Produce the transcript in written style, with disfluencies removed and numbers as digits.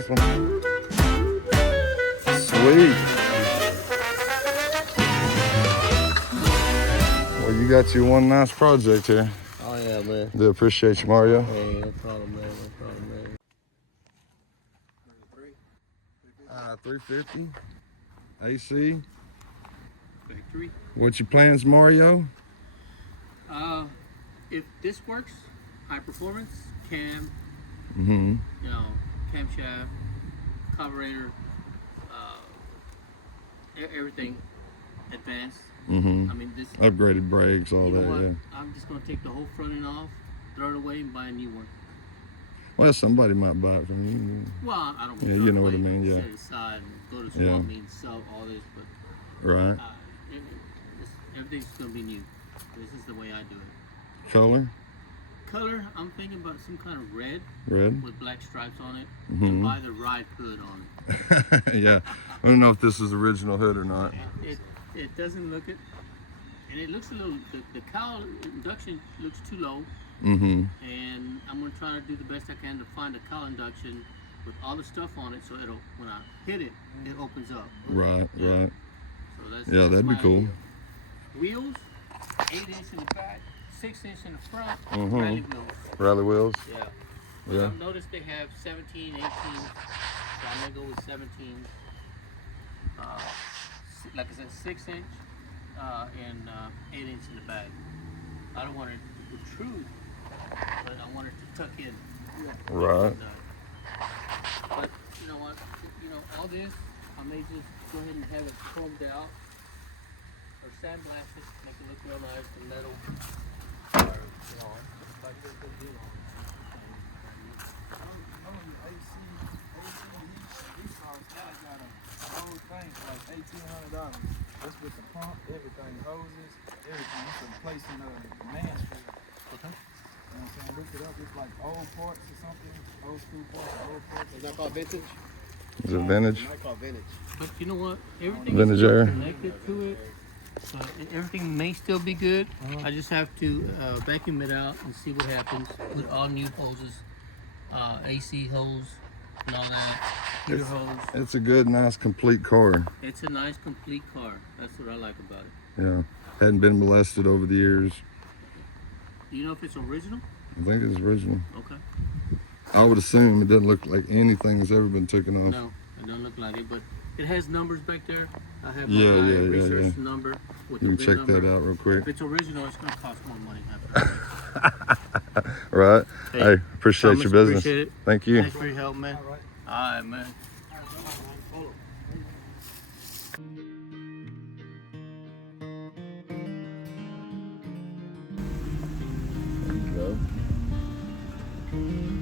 this one. Sweet. Well, you got you one nice project here. Oh yeah, man. Do appreciate you, Mario. Hey, no problem, man. No problem, man. 350. AC. Factory. What's your plans, Mario? If this works, high performance, cam, Mm-hmm. you know, camshaft, carburetor, everything advanced. Mm-hmm. I mean, this. Upgraded brakes, all You know that, what? yeah. I'm just gonna take the whole front end off, throw it away, and buy a new one. Well, somebody might buy it from you. Well, I don't. Yeah, throw you it know away, what I mean, yeah. Set it aside and go to swap meet and sell all this, but Right. everything's gonna be new. This is the way I do it. Color? Color, I'm thinking about some kind of red Red? with black stripes on it, Mm-hmm. and buy the ride hood on it. Yeah. I don't know if this is original hood or not. It doesn't look it, and it looks a little. The cowl induction looks too low, Mm-hmm. and I'm gonna try to do the best I can to find a cowl induction with all the stuff on it, so it'll when I hit it, it opens up. Right, right. So that's That'd be my cool. idea. Wheels, 8-inch in the back, 6-inch in the front, Mm-hmm. rally wheels. Rally wheels? Yeah. Yeah. I've noticed they have 17, 18. So I'm gonna go with 17. Like I said, 6-inch and 8-inch in the back. I don't want it to protrude, but I want it to tuck in. Right. But you know what? You know, all this, I may just go ahead and have it chromed out or sandblast it, make it look real nice, the metal. Or, you know, like this big deal on it. These cars now got a whole thing for like $1,800. That's with the pump, everything, hoses, everything. It's replacing the mansfield. Okay. You know what I'm saying? Look it up. It's like old parts or something. Old school parts, old parts. Is that called vintage? Is it vintage? I call vintage. But you know what? Everything Vintage is still air. connected to it. So everything may still be good. I just have to vacuum it out and see what happens with all new hoses, AC hose and all that, heater hose. It's a good, nice, complete car. It's a nice, complete car. That's what I like about it. Yeah. Hadn't been molested over the years. Do you know if it's original? I think it's original. Okay. I would assume it doesn't look like anything has ever been taken off. No, it don't look like it, but it has numbers back there. I have Yeah, my yeah, research yeah. number with You the can VIN check number. that out real quick. If it's original, it's going to cost more money. Right. Hey, appreciate Thomas, your business. appreciate it. Thank you. Thanks for your help, man. All right. All right, man. There you go.